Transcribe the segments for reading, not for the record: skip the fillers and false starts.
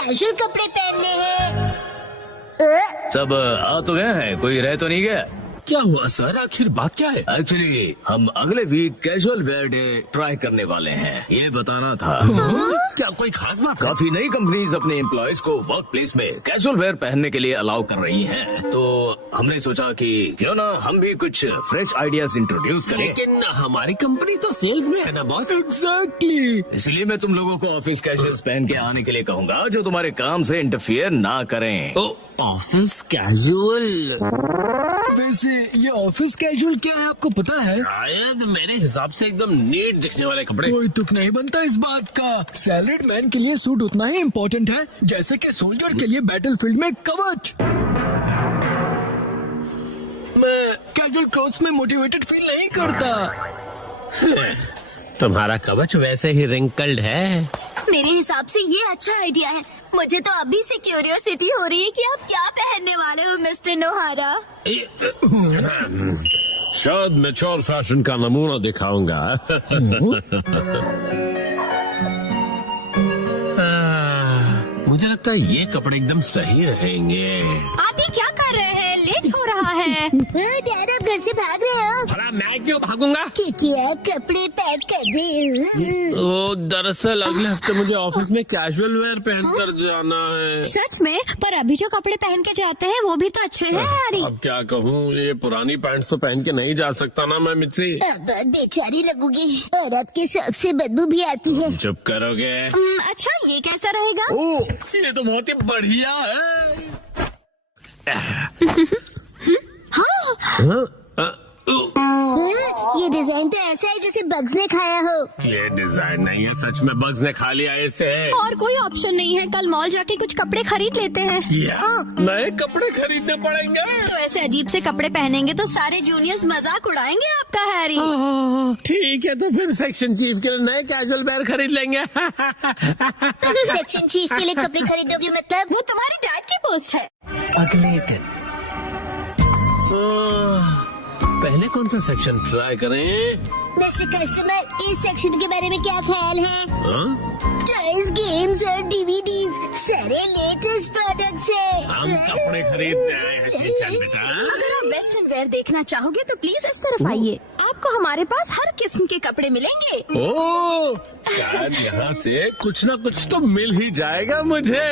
Casual कपड़े पहनने हैं। सब आ तो गए हैं, कोई रह तो नहीं गया? क्या हुआ सर, आखिर बात क्या है? एक्चुअली हम अगले week casual wear day try करने वाले हैं, ये बताना था। क्या कोई खास बात? काफी नई कंपनीज अपने एम्प्लॉयज को वर्क प्लेस में कैजुअल वेयर पहनने के लिए अलाउ कर रही हैं, तो हमने सोचा कि क्यों ना हम भी कुछ फ्रेश आइडियाज इंट्रोड्यूस करें। लेकिन हमारी कंपनी तो सेल्स में है ना बॉस। एग्जैक्टली, इसलिए मैं तुम लोगों को ऑफिस कैजुअल्स पहन के आने के लिए कहूँगा, जो तुम्हारे काम से इंटरफियर ना करें। Office casual? वैसे ये ऑफिस कैजुअल क्या है आपको पता है? शायद मेरे हिसाब से एकदम नीट दिखने वाले कपड़े। कोई तुक नहीं बनता इस बात का। सैलरीड मैन के लिए सूट उतना ही इम्पोर्टेंट है जैसे कि सोल्जर के लिए बैटलफील्ड में कवच। मैं कैजुअल क्लोथ्स में मोटिवेटेड फील नहीं करता। तुम्हारा कवच वैसे ही रिंकल्ड है। मेरे हिसाब से ये अच्छा आइडिया है। मुझे तो अभी से क्यूरियोसिटी हो रही है कि आप क्या पहनने वाले हो मिस्टर नोहारा। शायद मैच्योर फैशन का नमूना दिखाऊंगा। मुझे लगता है ये कपड़े एकदम सही रहेंगे। आप ये क्या कर रहे हैं? लेट हो रहा है। डैड आप घर से भाग रहे हो? भला मैं क्यों भागूंगा? क्योंकि आप कपड़े पैक कर रहे हो। दरअसल अगले हफ्ते मुझे ऑफिस में कैजुअल वेयर पहनकर जाना है। सच में? पर अभी जो कपड़े पहन के जाते हैं वो भी तो अच्छे हैं यारी। अब क्या कहूँ, ये पुरानी पैंट्स तो पहन के नहीं जा सकता ना मैं मिर्ची। अब बहुत बेचारी लगूंगी और आपके शौक से बदबू भी आती है। चुप करोगे? अच्छा ये कैसा रहेगा? ओह, ये तो बहुत ही बढ़िया है। ये डिजाइन तो ऐसा है जैसे बग्स ने खाया हो। ये डिजाइन नहीं है, सच में बग्स ने खा लिया इसे। और कोई ऑप्शन नहीं है, कल मॉल जाके कुछ कपड़े खरीद लेते हैं। क्या नए कपड़े खरीदने पड़ेंगे? तो ऐसे अजीब से कपड़े पहनेंगे तो सारे जूनियर्स मजाक उड़ाएंगे आपका हैरी। ठीक है, तो फिर सेक्शन चीफ के लिए नए कैजुअल वेयर खरीद लेंगे। सेक्शन चीफ के लिए कपड़े खरीदोगे मतलब? वो तुम्हारी डैड की पोस्ट है। अगले दिन पहले कौन सा सेक्शन ट्राई करें? मिस्टर कस्टमर, इस सेक्शन के बारे में क्या ख्याल है? हाँ? टॉयज, गेम्स और डीवीडीज, सारे लेटेस्ट प्रोडक्ट्स है। हम कपड़े खरीदते आए हैं शीचन बेटा। अगर आप वेस्टर्न वेयर देखना चाहोगे तो प्लीज इस तरफ आइए, आपको हमारे पास हर किस्म के कपड़े मिलेंगे। ओह, शायद यहाँ से कुछ ना कुछ तो मिल ही जाएगा मुझे।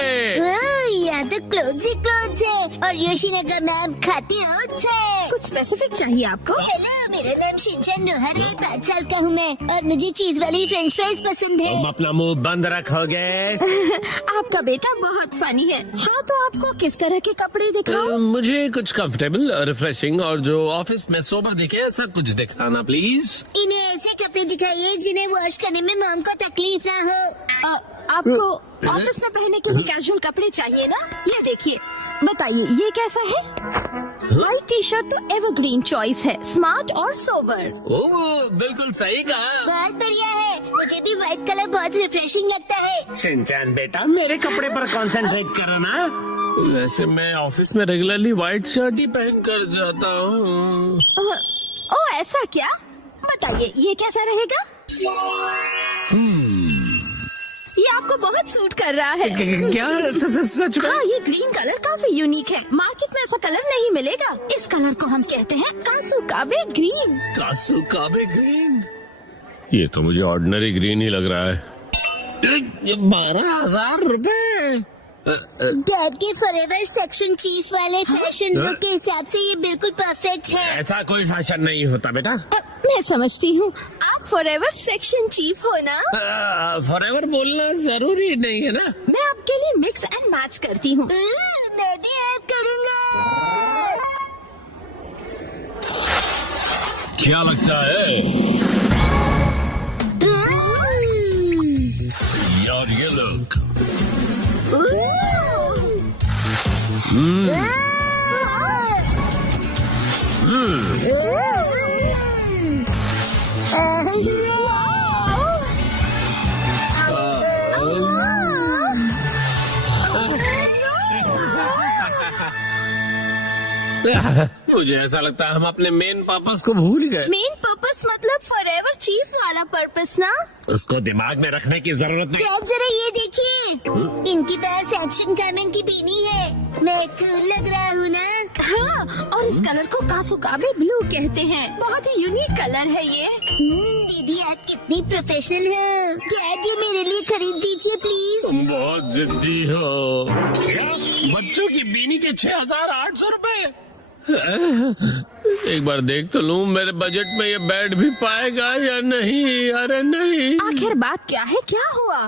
यहाँ तो क्लोथ्स ही क्लोथ्स है और योशिनगा मैम खाती ओट्स है। कुछ स्पेसिफिक चाहिए आपको? हेलो, मेरा नाम शिनचैन नोहारा है, 5 साल का हूँ मैं और मुझे चीज वाली फ्रेंच फ्राइज पसंद है। तुम अपना मुंह बंद रखोगे? आपका बेटा बहुत फनी है। हाँ, तो आपको किस तरह के कपड़े दिखाऊं? मुझे कुछ कंफर्टेबल, रिफ्रेशिंग और जो ऑफिस में सोबर दिखे ऐसा कुछ दिखाना प्लीज। इन्हें ऐसे कपड़े दिखाइए जिन्हें वॉश करने में मॉम को तकलीफ ना हो। आपको ऑफिस में पहनने के लिए कैजुअल कपड़े चाहिए ना? ये देखिए, बताइए ये कैसा है? व्हाइट टी शर्ट तो एवरग्रीन चॉइस है, स्मार्ट और सोबर। ओह, बिल्कुल सही कहा। बहुत बढ़िया है, मुझे भी व्हाइट कलर बहुत रिफ्रेशिंग लगता है। शिनचैन बेटा, मेरे कपड़े पर कंसंट्रेट करो ना। वैसे मैं ऑफिस में रेगुलरली व्हाइट शर्ट ही पहन कर जाता हूँ। ओह, ऐसा क्या? बताइए ये कैसा रहेगा? ये आपको बहुत सूट कर रहा है। क्या सच में? हाँ, ये ग्रीन कलर काफी यूनिक है, मार्केट में ऐसा कलर नहीं मिलेगा। इस कलर को हम कहते हैं कासुकाबे ग्रीन। कासुकाबे ग्रीन? ये तो मुझे ऑर्डिनरी ग्रीन ही लग रहा है। 12,000 रुपए। डैड के फॉरएवर सेक्शन चीफ वाले फैशन लुक के हिसाब से ये बिल्कुल परफेक्ट है। ऐसा कोई फैशन नहीं होता बेटा। मैं समझती हूँ, आप फॉरएवर सेक्शन चीफ हो ना? फॉरएवर बोलना जरूरी नहीं है ना। मैं आपके लिए मिक्स एंड मैच करती हूँ। मैं भी हेल्प करूँगा। क्या लगता है यार ये लुक? मुझे ऐसा लगता है हम अपने मेन पर्पस को भूल गए। मेन पर्पस मतलब फॉरएवर चीफ वाला पर्पस ना? उसको दिमाग में रखने की जरूरत नहीं। आप जरा ये देखिए, इनके पास एक्शन कामेन की पीनी है। मैं कूल लग रहा हूँ ना? हाँ, और इस कलर को कासुकाबे ब्लू कहते हैं। बहुत ही यूनिक कलर है ये। दीदी आप कितनी प्रोफेशनल हो। डैड ये मेरे लिए खरीद दीजिए प्लीज। तुम बहुत जिद्दी हो। क्या? बच्चों की बीनी के 6,800 रुपए? एक बार देख तो लूं मेरे बजट में ये बैठ भी पाएगा या नहीं। अरे नहीं। आखिर बात क्या है, क्या हुआ?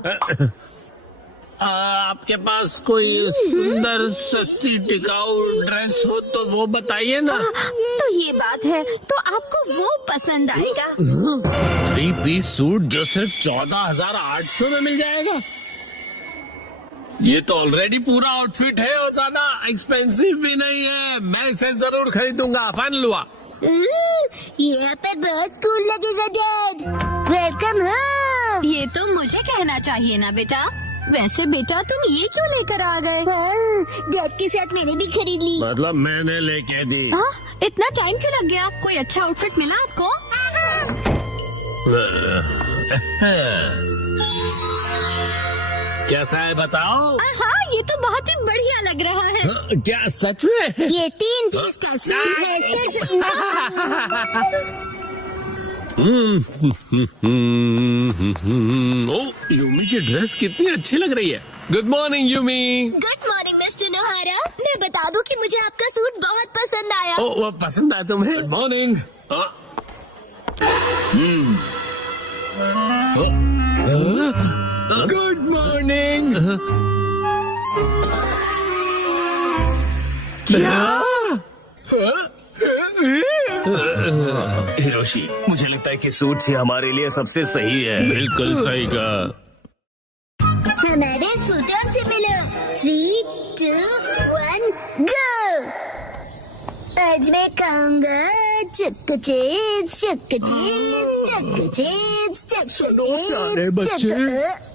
आपके पास कोई सुंदर सस्ती टिकाऊ ड्रेस हो तो वो बताइए ना। तो ये बात है, तो आपको वो पसंद आएगा। 3 पीस सूट जो सिर्फ 14,800 में मिल जाएगा। ये तो ऑलरेडी पूरा आउटफिट है और ज्यादा एक्सपेंसिव भी नहीं है। मैं इसे जरूर खरीदूंगा। फाइनल हुआ। यहाँ पर बहुत कूल लगेगा डैड। Welcome home. ये तो मुझे कहना चाहिए ना बेटा। वैसे बेटा तुम ये क्यों लेकर आ गए? डैड के साथ मैंने भी खरीद ली। मतलब मैंने लेके दी। हाँ, इतना टाइम क्यों लग गया? कोई अच्छा आउटफिट मिला आपको? कैसा है बताओ? हाँ, ये तो बहुत ही बढ़िया लग रहा है। क्या सच में? ये 3 पीस का सूट है सिर्फ। ओ, यूमी की ड्रेस कितनी अच्छी लग रही है। Good morning Yumi. Good morning mister नोहारा। मैं बता दूं कि मुझे आपका सूट बहुत पसंद आया। ओ, वो पसंद आया तुम्हें? Good morning. Good morning. Hiroshi, मुझे लगता है कि सूट ही हमारे लिए सबसे सही है। बिल्कुल सही कहा। हमारे सूटों से मिलो। 3, 2, 1 गो। आज मैं खाऊंगा चक्का चिप्स, चक्का चिप्स, चक्का चिप्स, चक्का प्यारे बच्चे। चिप्स।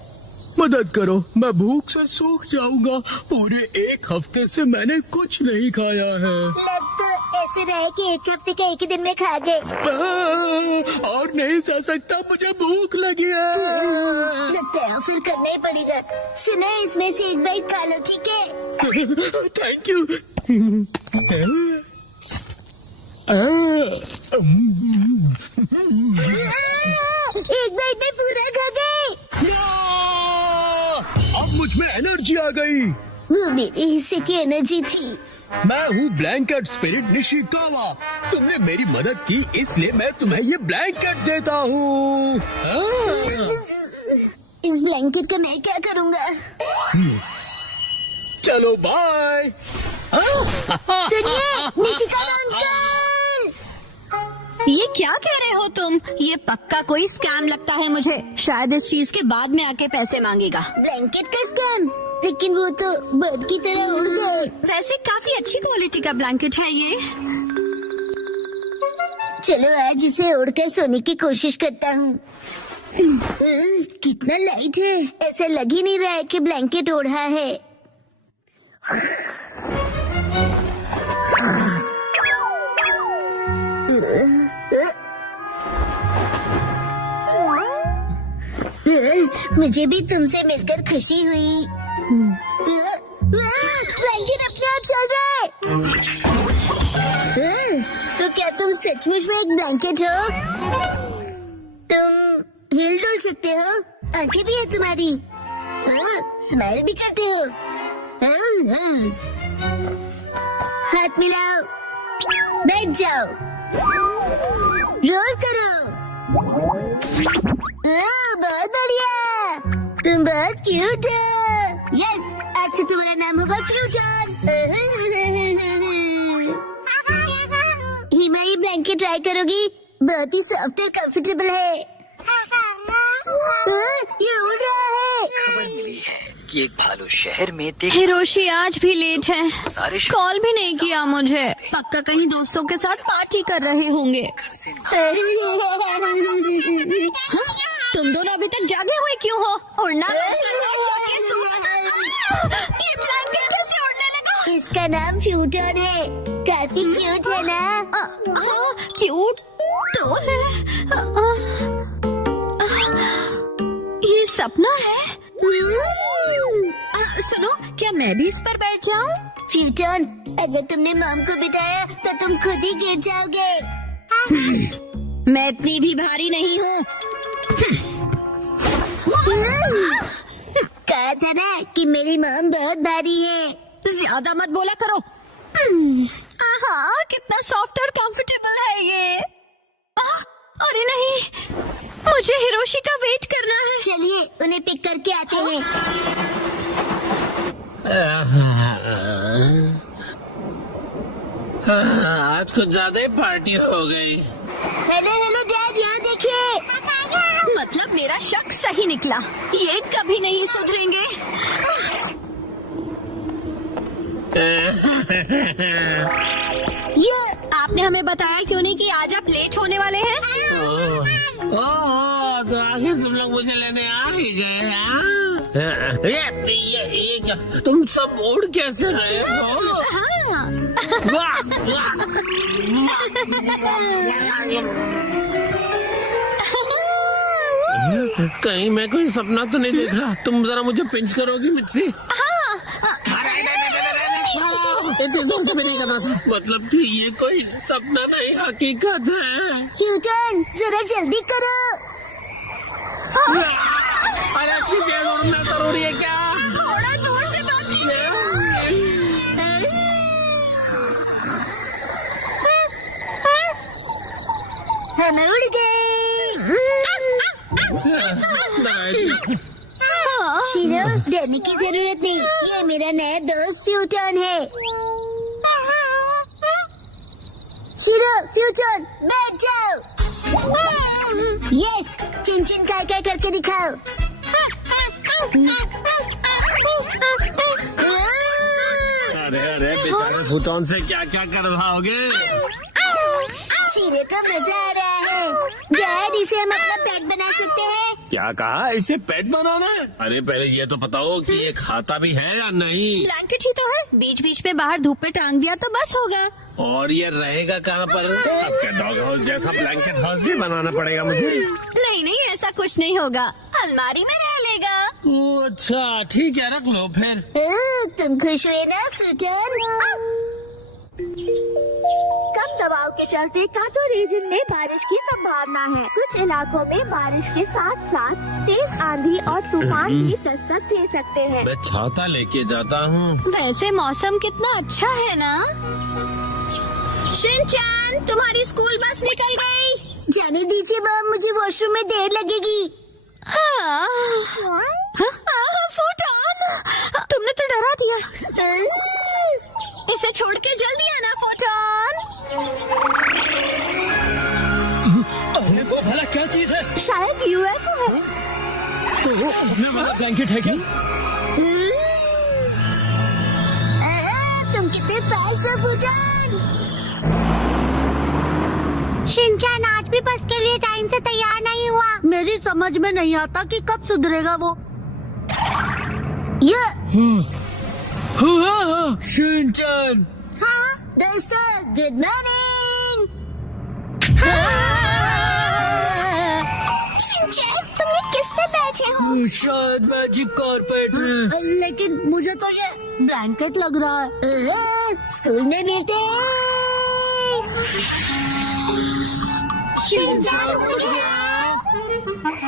मदद करो, मैं भूख से सूख जाऊंगा। पूरे 1 हफ्ते से मैंने कुछ नहीं खाया है। लग तो ऐसे रहा है कि 1 हफ्ते का 1 दिन में खा गए। और नहीं सह सकता, मुझे भूख लगी है। लगता है फिर करना ही पड़ेगा। सुनो इसमें से एक बाइट खा लो, ठीक है? Thank you. एक बाइट में पूरा खा गए। अब मुझ में एनर्जी आ गई। वो मेरे हिस्से की एनर्जी थी। मैं हूँ ब्लैंकेट स्पिरिट निशिकावा। तुमने मेरी मदद की, इसलिए मैं तुम्हें ये ब्लैंकेट देता हूँ। इस ब्लैंकेट का मैं क्या करूँगा? चलो बाय। सुनिए निशिकावा अंकल। ये क्या कह रहे हो तुम? ये पक्का कोई स्कैम लगता है मुझे। शायद इस चीज के बाद में आके पैसे मांगेगा। ब्लैंकेट का स्कैम? लेकिन वो तो बर्ड की तरह उड़ गए। वैसे काफी अच्छी क्वालिटी का ब्लैंकेट है ये। चलो आज इसे उड़कर सोने की कोशिश करता हूँ। कितना लाइट है। ऐसा लग ही नहीं रहा है कि ब्लैंकेट ओढ़ा है। मुझे भी तुमसे मिलकर खुशी हुई। ब्लैंकेट अपने आप चल रहा है। तो क्या तुम सचमुच में एक ब्लैंकेट हो? तुम हिल डुल सकते हो, आंखें भी है तुम्हारी, स्माइल भी करते हो। हाथ मिलाओ, बैठ जाओ, रोल करो। बहुत बढ़िया, तुम बहुत क्यूट हो। यस, आज से तुम्हारा नाम होगा फ्यूचर। हिमाई ब्लैंकेट ट्राई करोगी? बहुत ही सॉफ्ट और कंफर्टेबल है। ये उड़ रहा है। खबर मिली है कि एक भालू शहर में देख हिरोशी आज भी लेट है। सारे कॉल भी नहीं किया मुझे। पक्का कहीं दोस्तों के साथ पार्टी कर रहे होंगे। घर से तुम दोनों अभी तक जागे हुए क्यों हो? उड़ना ये ब्लैंकेट कैसे उड़ने लगा? इस इसका नाम फ्यूटन है। काफी क्यूट है ना? हाँ क्यूट तो है। ये सपना है। सुनो, क्या मैं भी इस पर बैठ जाऊं? फ्यूटन, अगर तुमने मॉम को बिठाया तो तुम खुद ही गिर जाओगे। मैं इतनी भी भारी नहीं हूँ। कहा था ना कि मेरी मॉम बहुत भारी है। ज्यादा मत बोला करो। हाँ, कितना सॉफ्ट और कंफर्टेबल है ये। अरे नहीं, मुझे हिरोशी का वेट करना है। चलिए उन्हें पिक करके आते हैं। आज कुछ ज्यादा ही पार्टी हो गई। हेलो हेलो डैड, यहाँ देखिए। मतलब मेरा शक सही निकला। ये कभी नहीं सुधरेंगे। ये आपने हमें बताया क्यों नहीं कि आज आप लेट होने वाले हैं? ओह, तो आखिर तुम लोग मुझे लेने आ ही गए हैं। ये क्या, तुम सब उड़ कैसे रहे हो? हाँ। वाह, वाह। कहीं मैं कोई सपना तो नहीं देख रहा? तुम जरा मुझे पिंच करोगी मिर्ची? इतनी जोर से भी नहीं करना था। मतलब कि ये कोई सपना नहीं, हकीकत है। फ्यूटन, जरा जल्दी करो। अरे तुझे उड़ना जरूरी है क्या? थोड़ा दूर से बात हम उड़ गए। शिरो, डरने की जरूरत नहीं। ये मेरा नया दोस्त फ्यूटन है। शिरो, फ्यूटन, बैठ जाओ। यस, चिन चिन काय काय करके दिखाओ। अरे अरे बेचारे फुटोन से क्या क्या करवाओगे? शिरो को मजा आ रहा है। डैड, इसे हम अपना पेट बना सकते हैं। क्या कहा? इसे पेट बनाना है? अरे पहले ये तो बताओ कि ये खाता भी है या नहीं? ब्लैंकेट ही तो है, बीच बीच में बाहर धूप पे टांग दिया तो बस होगा। और ये रहेगा कहाँ पर? सबके डॉग हाउस जैसा ब्लैंकेट हाउस भी बनाना पड़ेगा मुझे। नहीं नहीं, ऐसा कुछ नहीं होगा, अलमारी में रह लेगा। ओह, अच्छा ठीक है, रख लो फिर। तुम खुश हुए ना फ्यूटन? कम दबाव के चलते कांटो रीजन में बारिश की संभावना है। कुछ इलाकों में बारिश के साथ साथ तेज आंधी और तूफान भी दस्तक दे सकते हैं। मैं छाता लेके जाता हूँ। वैसे मौसम कितना अच्छा है ना। शिनचैन, तुम्हारी स्कूल बस निकल गई। जाने दीजिए मॉम, मुझे वॉशरूम में देर लगेगी। हाँ। फुटोन, तुमने तो डरा दिया। इसे छोड़ के जल्दी आना फुटोन। अरे वो भला क्या चीज है? शायद यूएफओ है। ब्लैंकेट है क्या? तुम कितने फास्ट हो फुटोन। शिनचैन आज भी बस के लिए टाइम से तैयार नहीं हुआ। मेरी समझ में नहीं आता कि कब सुधरेगा वो। शिनचैन, हाँ दोस्तों, गुड मॉर्निंग। शिनचैन, तुम ये किस पे बैठे हो? शायद मैजिक कारपेट में। लेकिन मुझे तो ये ब्लैंकेट लग रहा है। स्कूल में मिलते हैं।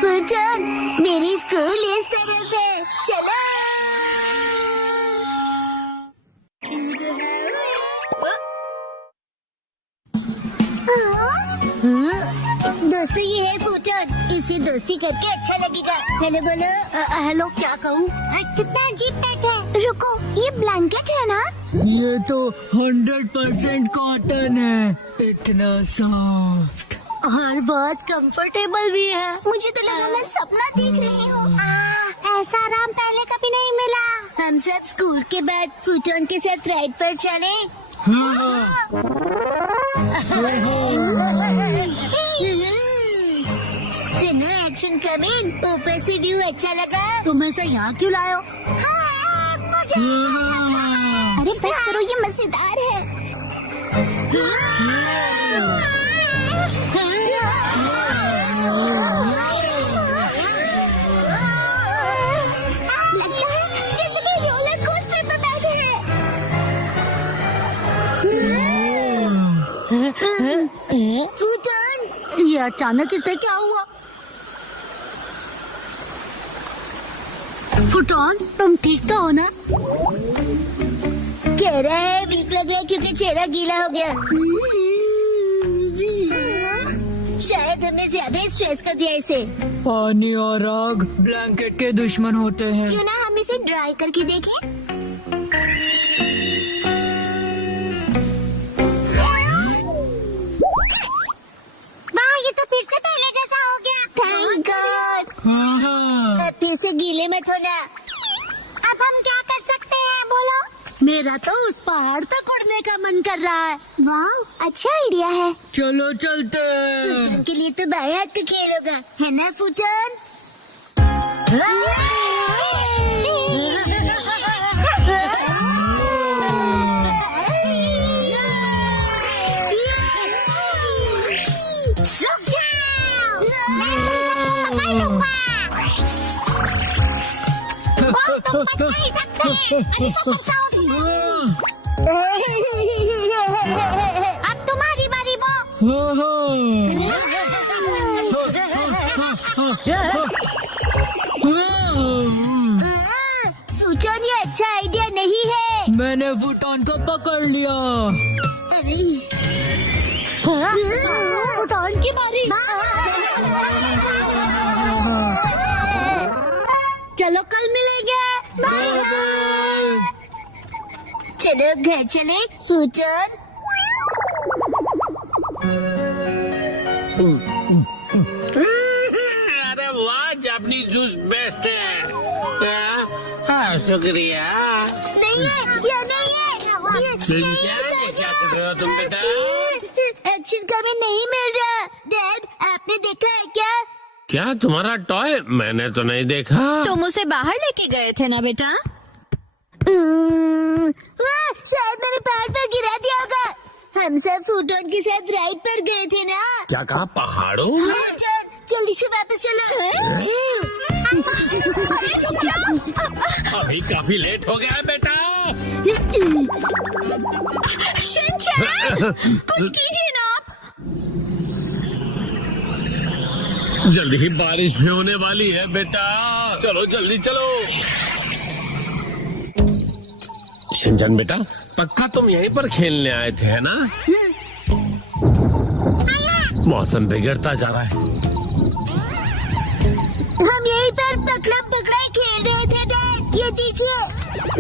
फुटोन, मेरी स्कूल इस तरफ है, चलो। दोस्तों, ये है फुटोन, इसे दोस्ती करके अच्छा लगेगा। हेलो बोलो। हेलो, क्या कहूँ? कितना अजीब पेट है। रुको, ये ब्लैंकेट है ना? ये तो 100% कॉटन है, इतना सॉफ्ट और बहुत कंफर्टेबल भी है। मुझे तो लगा मैं सपना देख रही हूँ। ऐसा आराम पहले कभी नहीं मिला। हम सब स्कूल के बाद फुटोन के साथ राइड पर चले। सुनो, एक्शन कमिंग। ऊपर से व्यू अच्छा लगा। तुम ऐसा यहाँ क्यों लाए हो? अरे बस करो, ये मजेदार है। लगता है जैसे कोई रोलर कोस्टर पर बैठे हैं। फूटन, ये अचानक इसे क्या हुआ? फूटन, तुम ठीक तो हो ना? कह रहा है वीक लग रहा है क्योंकि चेहरा गीला हो गया। शायद हमने ज्यादा स्ट्रेस कर दिया इसे। पानी और आग ब्लैंकेट के दुश्मन होते हैं। क्यों ना हम इसे ड्राई करके देखें? वाह, ये तो फिर से पहले जैसा हो गया। Thank God. अब फिर से गीले मत होना। अब हम क्या कर सकते हैं, बोलो? मेरा तो उस पहाड़ तक उड़ने का मन कर रहा है। वाह, अच्छा आइडिया है। चलो चलते हैं। फूटन के लिए तो बाएं हाथ का खेल होगा, है ना फूटन? रुक जाओ, मैं तुम सबको पकड़ लूंगा। वो तुम बच नहीं सकते। अरे तो बचाओ। अब तुम्हारी बारी बो। फूटन, ये अच्छा आइडिया नहीं है। मैंने फूटन को पकड़ लिया। फूटन की बारी। चलो कल मिलेंगे। चलो घर चले फूटन। अरे वाह, जापानी जूस बेस्ट है। हाँ, शुक्रिया। नहीं है, ये नहीं है, ये क्या कर रहे हो तुम बेटा? एक्शन कभी नहीं मिल रहा। डैड, आपने देखा है क्या? क्या तुम्हारा टॉय? मैंने तो नहीं देखा। तुम उसे बाहर लेके गए थे ना बेटा? शायद मैंने पहाड़ पर गिरा दिया होगा। हम सब फूटन के साथ राइड पर गए थे ना। क्या कहा, पहाड़ों में? फूटन, जल्दी से वापस चलो। अभी काफी लेट हो गया है बेटा। शिनचैन, कुछ कीजिए ना आप। जल्दी ही बारिश भी होने वाली है बेटा। चलो जल्दी चलो। शिनचैन बेटा, पक्का तुम यहीं पर खेलने आए थे, है ना? मौसम बिगड़ता जा रहा है। हम यहीं पर पकड़म पकड़ाई खेल रहे थे डैड। ये दीजिए।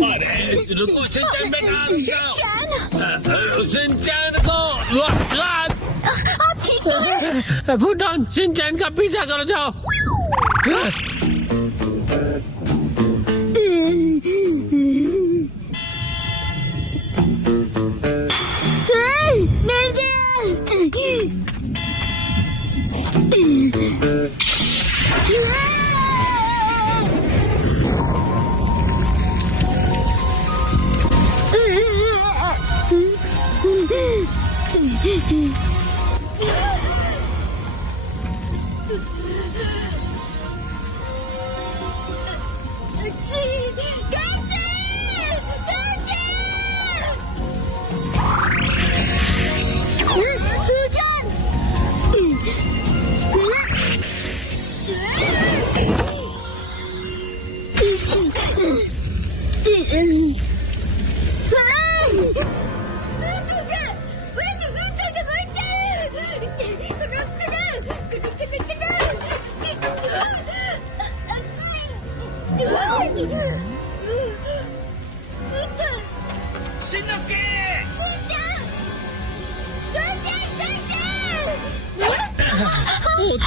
अरे रुको शिनचैन बेटा। शिनचैन को आप ठीक तो हैं? फूटन, शिनचैन का पीछा करो, जाओ। मिल गया।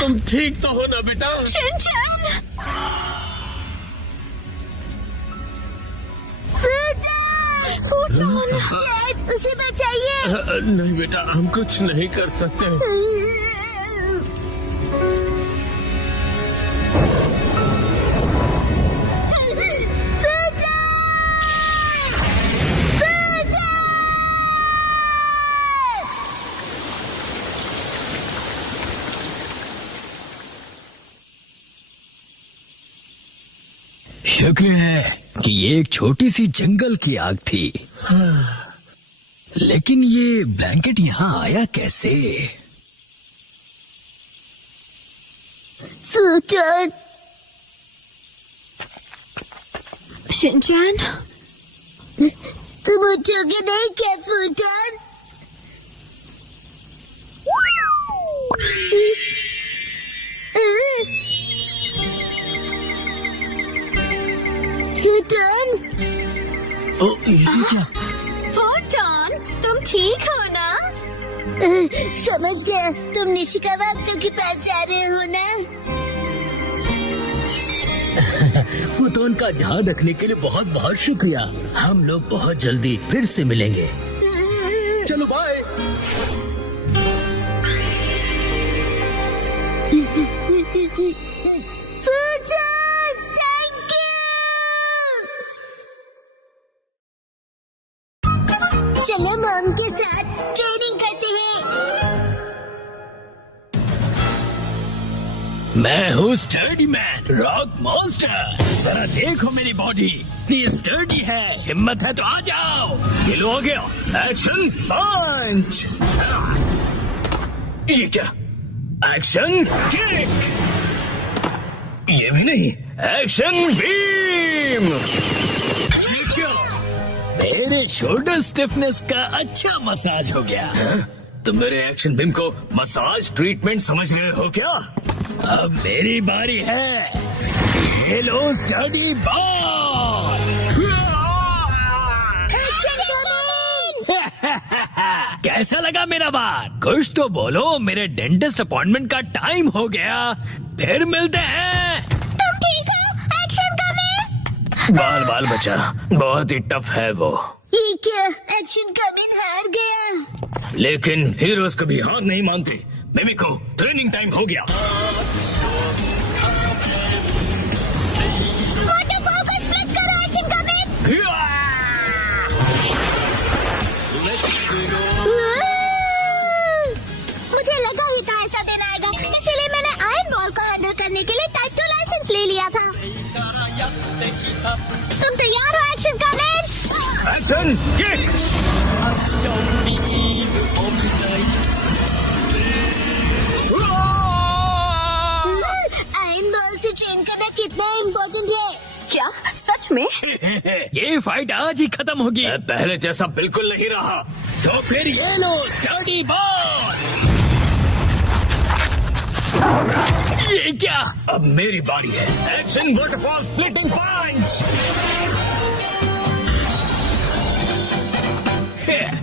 तुम ठीक तो हो ना बेटा? उसे बचाइए। नहीं बेटा, हम कुछ नहीं कर सकते। शुक्र है कि ये एक छोटी सी जंगल की आग थी। लेकिन ये ब्लैंकेट यहाँ आया कैसे? फूटन, शिनचैन, तुम उठोगे नहीं क्या फूटन? फूटन, ओ, ये क्या? फूटन, तुम ठीक हो ना? समझ गया, तुम निशिकावा अंकल के पास जा रहे हो ना? फूटन का ध्यान रखने के लिए बहुत बहुत शुक्रिया। हम लोग बहुत जल्दी फिर से मिलेंगे। चलो बाय। फूटन, थैंक यू। चलो मॉम के साथ ट्रेनिंग करते हैं। मैं हूँ स्टर्डी मैन, रॉक मॉन्स्टर। जरा देखो मेरी बॉडी इतनी स्टर्डी है। हिम्मत है तो आ जाओ। ये लो आ गया। एक्शन पंच। ये क्या? Action kick. ये भी नहीं। Action beam. ये क्या? मेरे शोल्डर स्टिफनेस का अच्छा मसाज हो गया। तुम मेरे एक्शन बीम को मसाज ट्रीटमेंट समझ रहे हो क्या? अब मेरी बारी है। ये लो स्टडी बॉल। कैसा लगा मेरा बात? कुछ तो बोलो। मेरे डेंटिस्ट अपॉइंटमेंट का टाइम हो गया। फिर मिलते हैं। तुम ठीक हो? Action coming. बाल बाल बचा, बहुत ही टफ है वो। ये क्या? एक्शन कमिंग हार गया। लेकिन हीरोज कभी हार नहीं मानते। मिमिको, ट्रेनिंग टाइम हो गया। फोकस स्प्लिट करो एक्शन कमिंग। मुझे लगा ही था ऐसा दिन आएगा, इसलिए मैंने आयरन बॉल को हैंडल करने के लिए टाइप 2 लाइसेंस ले लिया था। तुम तैयार हो action coming? Action kick. Iron ball से ट्रेन करना कितना इम्पोर्टेंट है? क्या सच में? ये फाइट आज ही खत्म होगी। पहले जैसा बिल्कुल नहीं रहा। तो फिर ये लो स्टडी बॉल। ये क्या? अब मेरी बारी है। एक्शन वाटरफॉल स्प्लिटिंग पंच।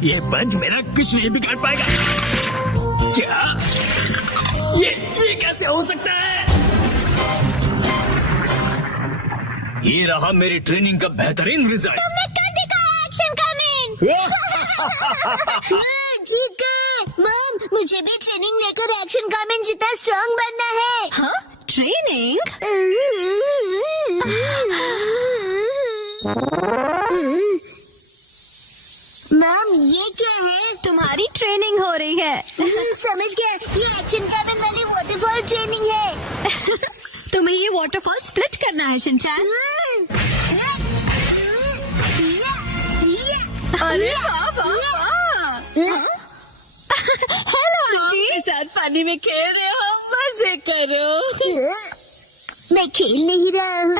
ये पंच मेरा कुछ नहीं बिगाड़ पाएगा। क्या? ये कैसे हो सकता है? ये रहा मेरी ट्रेनिंग का बेहतरीन रिजल्ट। तुमने कर दिखाया एक्शन कमिंग। ठीक है मॉम, मुझे भी ट्रेनिंग लेकर एक्शन कमिंग जितना स्ट्रांग बनना है। हाँ? ट्रेनिंग? मॉम ये क्या है? तुम्हारी ट्रेनिंग हो रही है। समझ गया, ये एक्शन कमिंग वाली वाटरफॉल ट्रेनिंग है। तुम्हें ये वाटरफॉल स्प्लिट करना है शिनचैन। अरे वाह वाह वाह। हेलो आंटी, साथ पानी में खेल रहे हो, मजे करो। मैं खेल नहीं रहा हूँ।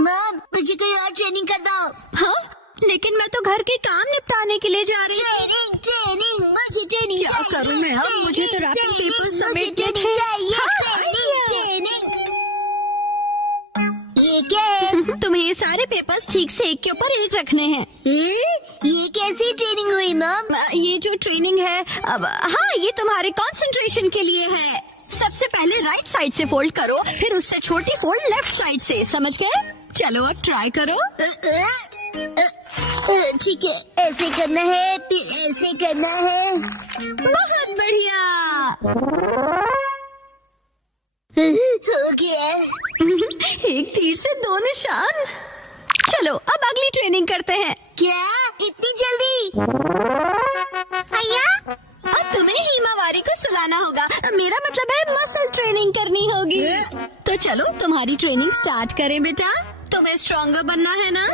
मॉम मुझे कोई और ट्रेनिंग कर दो। हाँ? लेकिन मैं तो घर के काम निपटाने के लिए जा रही हूँ। ट्रेनिंग ट्रेनिंग, मुझे ट्रेनिंग क्या करूँ मैं अब? मुझे तो रैपिंग पेपर समेटने थे। ये क्या है? तुम्हें ये सारे पेपर्स ठीक से एक के ऊपर एक रखने हैं। ये कैसी ट्रेनिंग हुई मॉम? ये जो ट्रेनिंग है अब, हाँ ये तुम्हारे कंसंट्रेशन के लिए है। सबसे पहले राइट साइड से फोल्ड करो, फिर उससे छोटी फोल्ड लेफ्ट साइड से। समझ गए? चलो अब ट्राई करो। ठीक है, ऐसे करना है, फिर ऐसे करना है। बहुत बढ़िया। हो गया। एक तीर से 2 निशान। चलो अब अगली ट्रेनिंग करते हैं। क्या इतनी जल्दी? भैया अब तुम्हें हिमावारी को सुलाना होगा। मेरा मतलब है मसल ट्रेनिंग करनी होगी। तो चलो तुम्हारी ट्रेनिंग स्टार्ट करें बेटा। तुम्हें स्ट्रॉन्गर बनना है ना?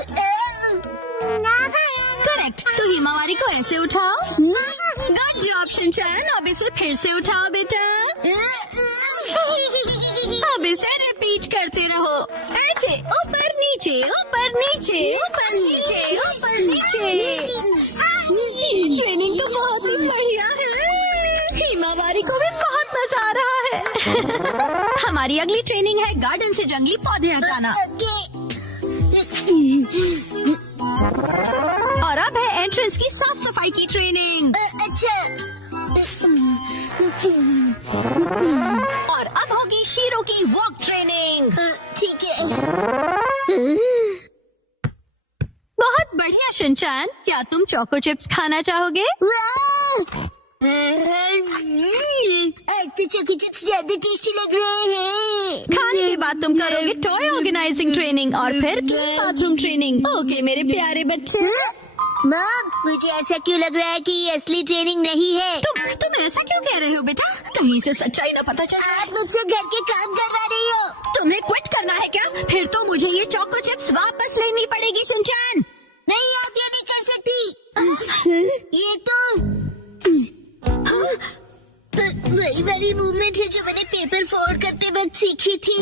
करेक्ट। तो हिमावारी को ऐसे उठाओ। Good job Shinchan. अब इसे फिर से उठाओ बेटा। अब इसे रिपीट करते रहो ऐसे, ऊपर नीचे ऊपर नीचे ऊपर नीचे ऊपर नीचे। ट्रेनिंग तो बहुत ही बढ़िया है। हिमावारी को भी बहुत मजा आ रहा है। हमारी अगली ट्रेनिंग है गार्डन से जंगली पौधे हटाना। और अब है एंट्रेंस की साफ सफाई की ट्रेनिंग। अच्छा। और अब होगी शीरो की वॉक ट्रेनिंग। ठीक है। बहुत बढ़िया शिनचैन। क्या तुम चोको चिप्स खाना चाहोगे? आज तो चोको चिप्स ज्यादा टेस्टी लग रहे हैं। खाने के बाद तुम करोगे टॉय ऑर्गेनाइजिंग ट्रेनिंग और फिर बाथरूम ट्रेनिंग। ओके मेरे प्यारे बच्चे। मॉम, मुझे ऐसा क्यों लग रहा है कि ये असली ट्रेनिंग नहीं है? तुम ऐसा क्यों कह रहे हो बेटा? कहीं से सच्चाई ना पता चले। आप मुझसे घर के काम करवा रही हो। तुम्हें क्विट करना है क्या? फिर तो मुझे ये चोको चिप्स वापस लेनी पड़ेगी शिनचैन। नहीं, आप ये नहीं कर सकती। ये तो वही वाली मूवमेंट है जो मैंने पेपर फोल्ड करते वक्त सीखी थी।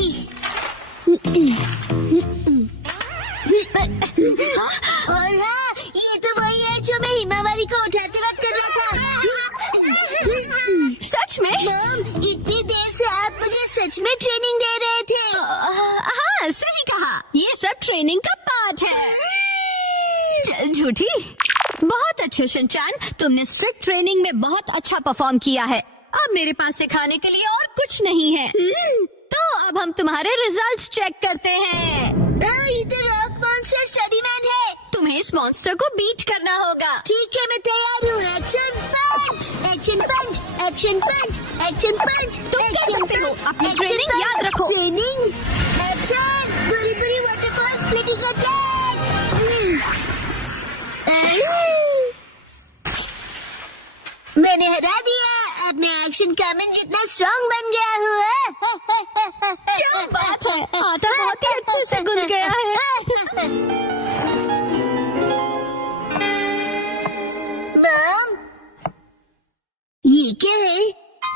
और हाँ, ये तो वही है जो मैं हिमावारी को उठाते वक्त कर रहा था। सच में? मॉम, इतनी देर से आप मुझे सच में ट्रेनिंग दे रहे थे। हाँ सही कहा। ये सब ट्रेनिंग का पार्ट है। चल झूठी। बहुत अच्छे शिनचैन, तुमने स्ट्रिक्ट ट्रेनिंग में बहुत अच्छा परफॉर्म किया है। अब मेरे पास सिखाने के लिए और कुछ नहीं है। तो अब हम तुम्हारे रिजल्ट्स चेक करते हैं। ये तो रॉक मॉन्स्टर स्टडी मैन है। तुम्हें इस मॉन्स्टर को बीट करना होगा। ठीक है, मैं तैयार हूँ। एक्शन पंच, एक्शन पंच, एक्शन पंच, एक्शन पंच। तुम कर सकते हो। अपनी ट्रेनिंग याद रखो। ट्रेनिंग एक्शन, पूरी पूरी वाटरफॉल स्प्लिटिंग अटैक। मैंने हरा दिया। अब मैं एक्शन कामन जितना स्ट्रॉन्ग बन गया हूँ। क्या बात है, आटा बहुत ही अच्छे से गुंद गया है। मॉम, ये क्या है?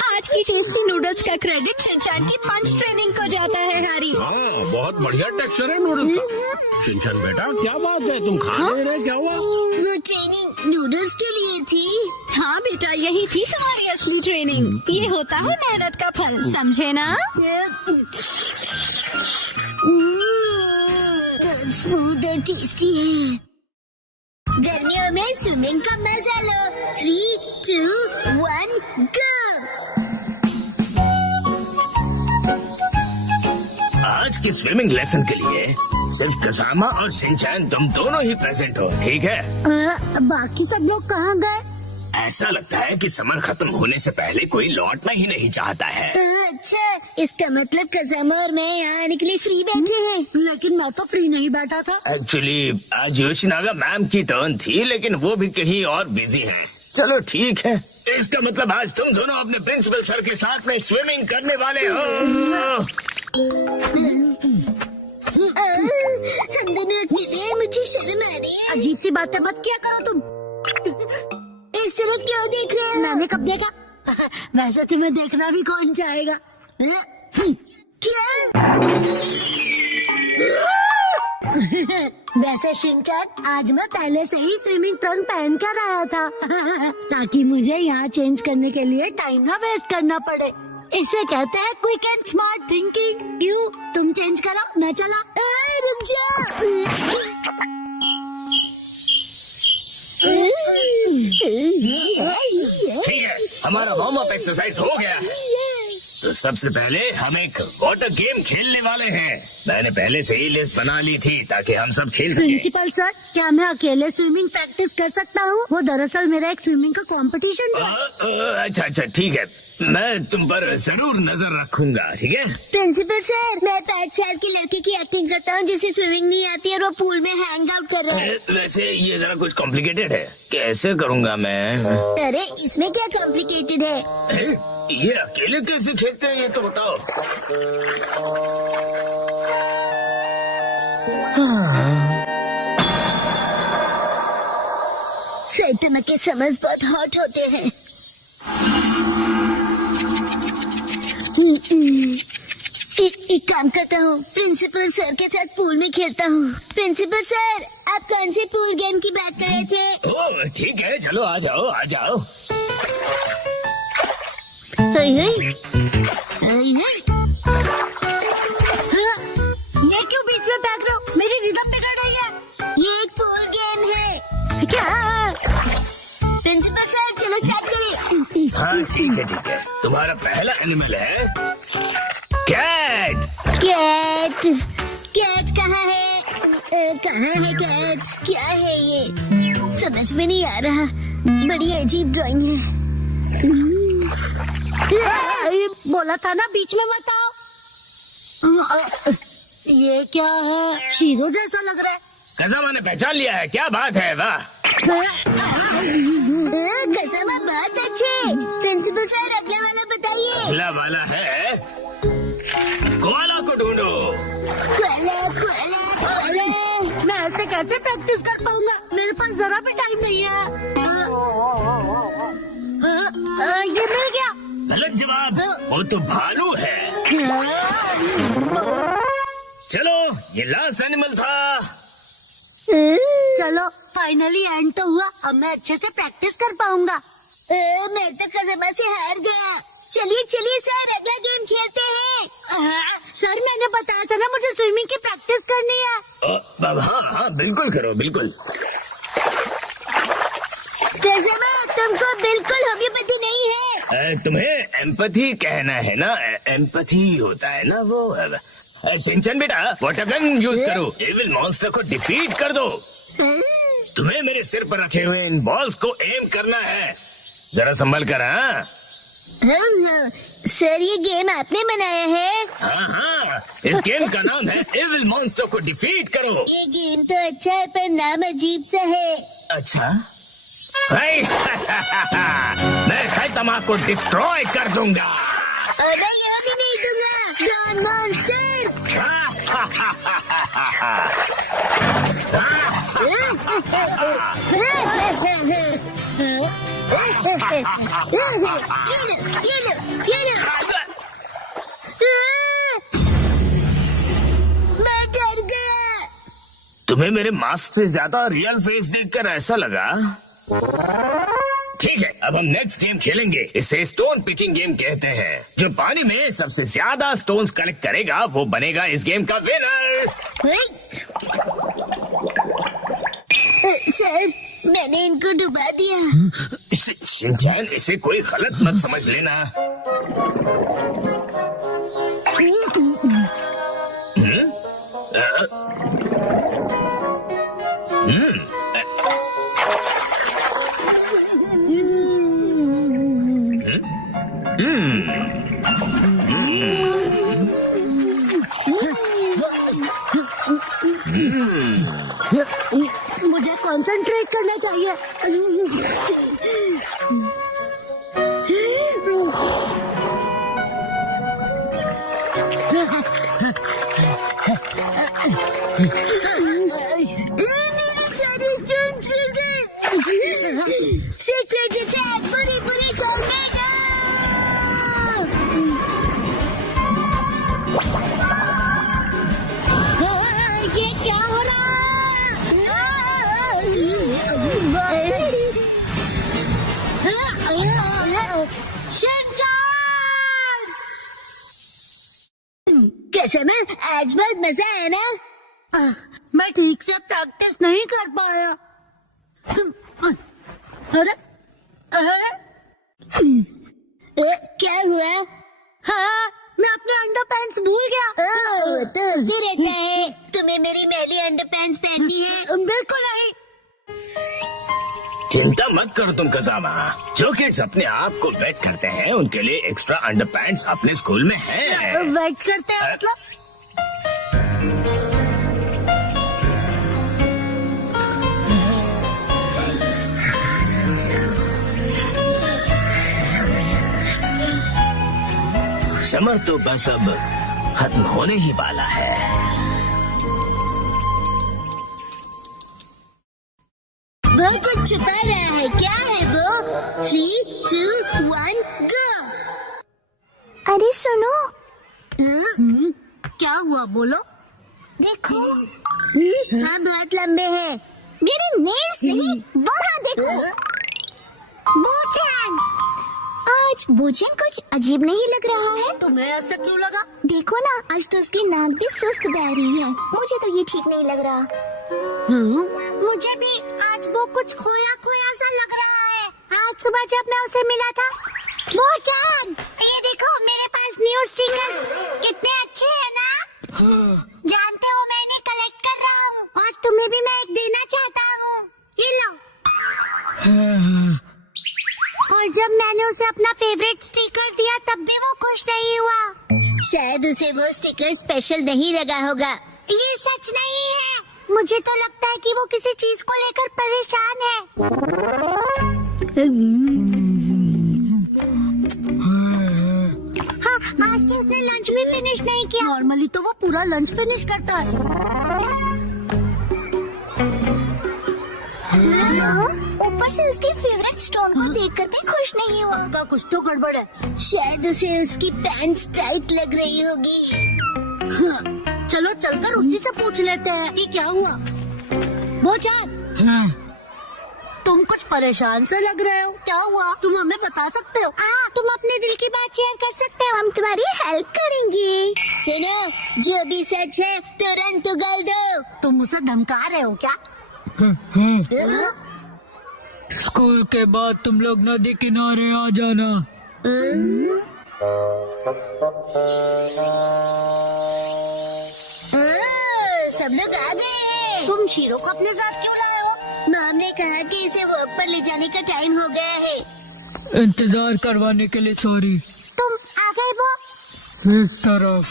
आज की टेस्टी नूडल्स का क्रेडिट शिनचैन की पंच ट्रेनिंग को जाता है हैरी। हाँ, बहुत बढ़िया टेक्सचर है नूडल्स का। शिनचैन बेटा, क्या बात है, तुम खा नहीं रहे? क्या हुआ? वो ट्रेनिंग नूडल्स के लिए थी। हाँ बेटा, यही थी तुम्हारी असली ट्रेनिंग। ये होता है मेहनत का फल, समझे ना? स्मूथ और टेस्टी है। गर्मियों में स्विमिंग का मजा लो। 3, 2, 1 गो। आज की स्विमिंग लेसन के लिए सिर्फ कसामा और शिनचैन तुम दोनों ही प्रेजेंट हो, ठीक है? बाकी सब लोग कहाँ गए? ऐसा लगता है कि समर खत्म होने से पहले कोई लौटना ही नहीं चाहता है। अच्छा, इसका मतलब कसामा और मैं यहाँ आने के लिए फ्री बैठे हैं। लेकिन मैं तो फ्री नहीं बैठा था। एक्चुअली आज योशिनागा मैम की टर्न थी, लेकिन वो भी कहीं और बिजी हैं। चलो ठीक है, इसका मतलब आज तुम दोनों अपने प्रिंसिपल सर के साथ में स्विमिंग करने वाले हो। हम दोनों अकेले, मुझे शर्म आ रही है। अजीब सी बातें मत किया करो तुम। इस तरफ क्यों देख रहे हो? मैंने कब देखा? वैसे तुम्हें देखना भी कौन चाहेगा? क्या? वैसे शिनचैन, आज मैं पहले से ही स्विमिंग ट्रंक पहन कर आया था ताकि मुझे यहाँ चेंज करने के लिए टाइम ना वेस्ट करना पड़े। इसे कहते हैं क्विक एंड स्मार्ट थिंकिंग। क्यों, तुम चेंज करो, मैं चला। रुक जा। ठीक है, हमारा वार्म अप एक्सरसाइज हो गया है। तो सबसे पहले हम एक वाटर गेम खेलने वाले हैं। मैंने पहले से ही लिस्ट बना ली थी ताकि हम सब खेल सकें। प्रिंसिपल सर, क्या मैं अकेले स्विमिंग प्रैक्टिस कर सकता हूँ? वो दरअसल मेरा एक स्विमिंग का कंपटीशन था। अच्छा ठीक है, मैं तुम पर जरूर नजर रखूंगा, ठीक है? प्रिंसिपल सर, मैं 5 साल की लड़की की एक्टिंग करता हूँ जिसे स्विमिंग नहीं आती और वो पूल में हैंग आउट कर रहा है। वैसे ये जरा कुछ कॉम्प्लिकेटेड है, कैसे करूँगा मैं? अरे इसमें क्या कॉम्प्लिकेटेड है? ये अकेले कैसे खेलते हैं ये तो बताओ। सैतमा के समझ बहुत हॉट होते हैं। एक काम करता हूँ, प्रिंसिपल सर के साथ पूल में खेलता हूँ। प्रिंसिपल सर, आप कौन से पूल गेम की बात कर रहे थे? ओह ठीक है, चलो आ जाओ आ जाओ। ये क्यों बीच में भाग रहे हो? मेरी रिदम बिगड़ रही है। ये एक पूल गेम है। क्या? प्रिंसिपल सर, चलो स्टार्ट करें। हाँ ठीक है। तुम्हारा पहला एनिमल है कैट। कैट? कैट कहाँ है? कहाँ है कैट? क्या है ये? समझ में नहीं आ रहा। बड़ी अजीब ड्राइंग है। बोला था ना बीच में मत आओ। ये क्या है? शीरो जैसा लग रहा है। कसम ने पहचान लिया है, क्या बात है? वाह, कसम बहुत अच्छे। प्रिंसिपल सर, अगला वाला बताइए। अगला वाला है कोआला को ढूंढो। कोआला। मैं ऐसे कैसे प्रैक्टिस कर पाऊंगा? मेरे पास जरा भी टाइम नहीं है। ये मिल गया। गलत जवाब, वो तो भालू है। चलो, ये लास्ट एनिमल था। चलो, फाइनली एंड तो हुआ। अब मैं अच्छे से प्रैक्टिस कर पाऊंगा। मैं तो कसम से हार गया। चलिए सर, अगला गेम खेलते हैं। सर, मैंने बताया था ना मुझे स्विमिंग की प्रैक्टिस करनी है। हाँ बिल्कुल करो, बिल्कुल। तुमको बिल्कुल होम्योपैथी नहीं है। तुम्हें एम्पैथी कहना है ना? एम्पैथी होता है ना वो। सिंचन बेटा, वाटर गन यूज करो, एविल मॉन्स्टर को डिफीट कर दो। तुम्हें मेरे सिर पर रखे हुए इन बॉल्स को एम करना है। जरा संभल कर। हाँ सर, ये गेम आपने बनाया है? हाँ, इस गेम का नाम है एविल मॉन्स्टर को डिफीट करो। ये गेम तो अच्छा है पर नाम अजीब सा है। अच्छा मैं साइतामा को डिस्ट्रॉय कर दूंगा। अरे यह भी नहीं दूंगा। Don monster. मैं डर गया। तुम्हें मेरे मास्क से ज्यादा रियल फेस देखकर ऐसा लगा? ठीक है, अब हम नेक्स्ट गेम खेलेंगे। इसे स्टोन पिकिंग गेम कहते हैं। जो पानी में सबसे ज्यादा स्टोन्स कलेक्ट करेगा वो बनेगा इस गेम का विनर। सर, मैंने इनको डुबा दिया। शिनचैन, इसे कोई गलत मत समझ लेना। मुझे कंसंट्रेट करना चाहिए। सीक्रेट अटैक, पूरी टोर्नेडो। ये क्या हो रहा है? कैसे में आज बहुत मजा आया ना? मैं ठीक से प्रैक्टिस नहीं कर पाया। अरे क्या हुआ? हाँ, मैं अपने अंडरपैंट्स भूल गया। तो हंसते रहता है। तुम्हें मेरी मैली अंडरपैंट्स पहननी है? बिल्कुल नहीं। चिंता मत करो तुम कजामा। जो किड्स अपने आप को वेट करते हैं उनके लिए एक्स्ट्रा अंडरपैंट्स अपने स्कूल में हैं। वेट करते हैं मतलब? समर तो बस अब खत्म होने ही वाला है। वो कुछ छुपा रहा है। क्या है वो? 3, 2, 1 गो। अरे सुनो। क्या हुआ बोलो? देखो। हाँ बहुत लंबे हैं। मेरे नेल्स नहीं, वहाँ देखो। बोचन, आज बोचन कुछ अजीब नहीं लग रहा है। तुम्हें ऐसा क्यों लगा? देखो ना, आज तो उसकी नाक भी सुस्त बह रही है। मुझे तो ये ठीक नहीं लग रहा। मुझे भी आज वो कुछ खोया खोया सा लग रहा है। आज सुबह जब मैं उसे मिला था। बोचन, ये देखो मेरे पास न्यू स्टिकर्स कितने अच्छे हैं ना। जानते हो मैं इन्हें कलेक्ट कर रहा हूँ और तुम्हें भी मैं एक देना चाहता हूँ। ये लो। और जब मैंने उसे अपना फेवरेट स्टिकर दिया तब भी वो खुश नहीं हुआ। शायद उसे वो स्टिकर स्पेशल नहीं लगा होगा। ये सच नहीं है। मुझे तो लगता है कि वो किसी चीज को लेकर परेशान है। हाँ, आज तो उसने लंच भी फिनिश नहीं किया। नॉर्मली तो वो पूरा लंच फिनिश करता है। ऊपर से उसके फेवरेट स्टोन को देखकर भी खुश नहीं हुआ। का कुछ तो गड़बड़ है। शायद उसे उसकी पैंट्स टाइट लग रही होगी। हाँ, चलो चलकर उसी से पूछ लेते हैं कि क्या हुआ। बोचन, तुम कुछ परेशान से लग रहे हो। क्या हुआ? तुम हमें बता सकते हो? तुम अपने दिल की बात शेयर कर सकते हो। हम तुम्हारी हेल्प करेंगे। सुनो, जो भी सच है तुरंत उगल दो। तुम उसे धमका रहे हो क्या? स्कूल के बाद तुम लोग नदी किनारे आ जाना। सब लोग आ गए हैं। तुम शीरो को अपने साथ क्यों लाए हो? मैम ने कहा कि इसे वॉक पर ले जाने का टाइम हो गया है। इंतजार करवाने के लिए सॉरी। तुम आ गए वो? इस तरफ।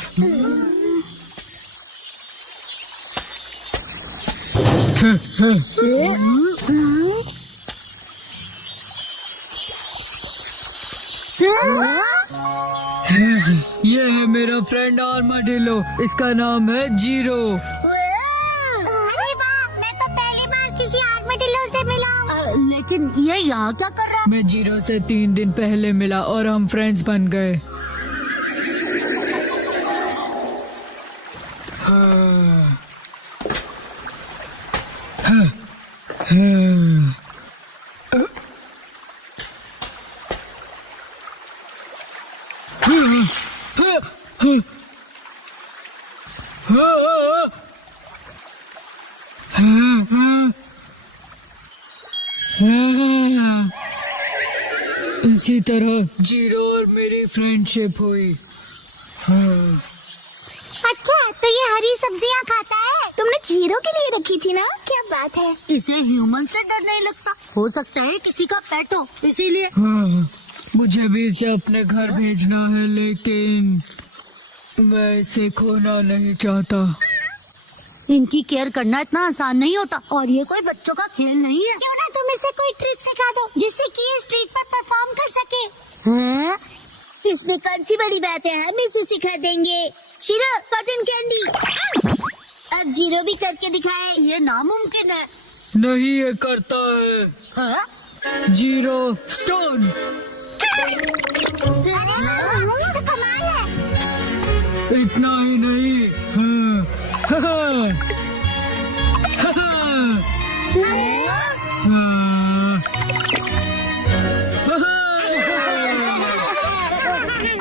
ये है मेरा फ्रेंड आर्माडिलो। इसका नाम है जीरो। अरे वाह, मैं तो पहली बार किसी आर्माडिलो से मिला हूँ। लेकिन ये यहाँ क्या कर रहा है? मैं जीरो से 3 दिन पहले मिला और हम फ्रेंड्स बन गए। इसी तरह जीरो और मेरी फ्रेंडशिप हुई। अच्छा, तो ये हरी सब्जियाँ खाता है? तुमने जीरो के लिए रखी थी ना? क्या बात है। इसे ह्यूमन से डर नहीं लगता। हो सकता है किसी का पेट हो, इसीलिए। हाँ, मुझे भी इसे अपने घर भेजना है, लेकिन मैं इसे खोना नहीं चाहता। इनकी केयर करना इतना आसान नहीं होता और ये कोई बच्चों का खेल नहीं है। क्यों ना तुम इसे कोई ट्रिक सिखा दो जिससे कि ये स्ट्रीट पर परफॉर्म कर सके। हाँ? इसमें कौन सी बड़ी बात है, हम इसे सिखा देंगे। Zero, cotton candy. अब जीरो भी करके दिखाए। ये नामुमकिन है। नहीं, ये करता है। हाँ? Zero stone. तो कमाल है। इतना ही नहीं। हाँ, हाँ, हाँ,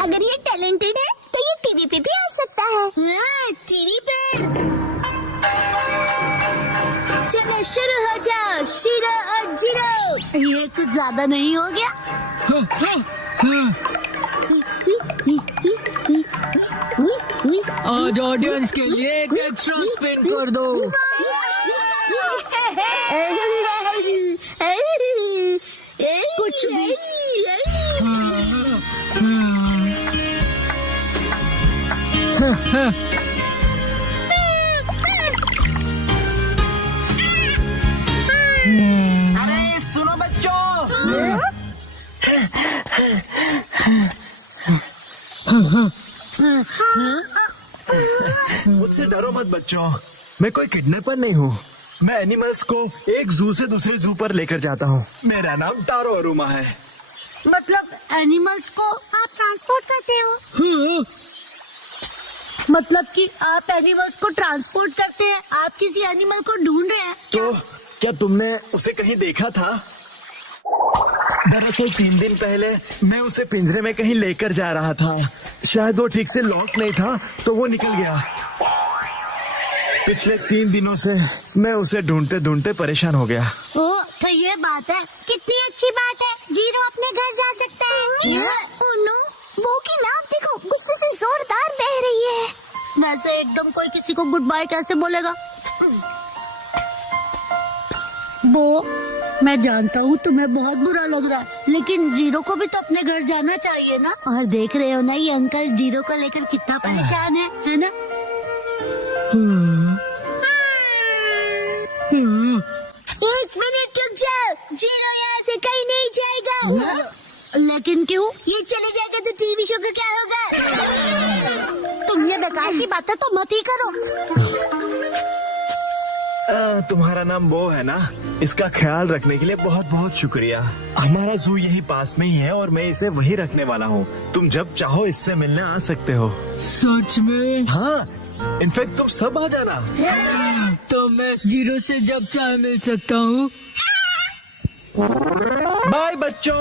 अगर ये टैलेंटेड है तो ये टीवी पे भी आ सकता है। टीवी पे। चलो शुरू हो जाओ, शीरो और जीरो। ये कुछ ज्यादा नहीं हो गया? हाँ, हाँ, हाँ। आज ऑडियंस के लिए एक एक्स्ट्रा स्पिन कर दो। कुछ भी। अरे सुनो बच्चों, मुझसे डरो मत बच्चों, मैं कोई किडनैपर नहीं हूँ। मैं एनिमल्स को एक जू से दूसरे जू पर लेकर जाता हूँ। मेरा नाम टारो अरुमा है। मतलब एनिमल्स को आप ट्रांसपोर्ट करते हो? मतलब कि आप एनिमल्स को ट्रांसपोर्ट करते हैं? आप किसी एनिमल को ढूंढ रहे हैं? तो क्या तुमने उसे कहीं देखा था? दरअसल 3 दिन पहले मैं उसे पिंजरे में कहीं लेकर जा रहा था। शायद वो ठीक से लॉक नहीं था तो वो निकल गया। पिछले 3 दिनों से मैं उसे ढूंढते ढूंढते परेशान हो गया। ओ, तो ये बात है। कितनी अच्छी बात है, जीरो अपने घर जा सकता है। ओह नो, वो की नाक देखो, गुस्से से जोरदार बह रही है। वैसे एकदम कोई किसी को गुड बाय कैसे बोलेगा? वो मैं जानता हूँ तुम्हें बहुत बुरा लग रहा है, लेकिन जीरो को भी तो अपने घर जाना चाहिए ना। और देख रहे हो ना ये अंकल जीरो को लेकर कितना परेशान है ना? एक मिनट रुक जाओ, जीरो यहाँ से कहीं नहीं जाएगा। लेकिन क्यों? ये चले जाएगा तो टीवी शो का क्या होगा? तुम ये बेकार की बातें तो मत ही करो। तुम्हारा नाम वो है ना? इसका ख्याल रखने के लिए बहुत बहुत शुक्रिया। हमारा जू यही पास में ही है और मैं इसे वहीं रखने वाला हूँ। तुम जब चाहो इससे मिलने आ सकते हो। सच में? हाँ, इनफैक्ट तुम सब आ जाना। तो मैं जीरो से जब चाहे मिल सकता हूँ। बाय बच्चों।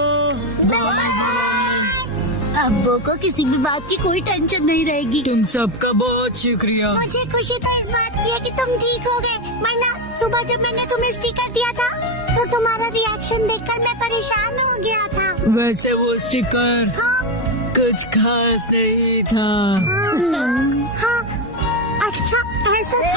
अब्बू को किसी भी बात की कोई टेंशन नहीं रहेगी। तुम सबका बहुत शुक्रिया। मुझे खुशी तो इस बात की है कि तुम ठीक हो गए, वरना सुबह जब मैंने तुम्हें स्टिकर दिया था तो तुम्हारा रिएक्शन देखकर मैं परेशान हो गया था। वैसे वो स्टिकर कुछ खास नहीं था। हाँ, अच्छा ऐसा था।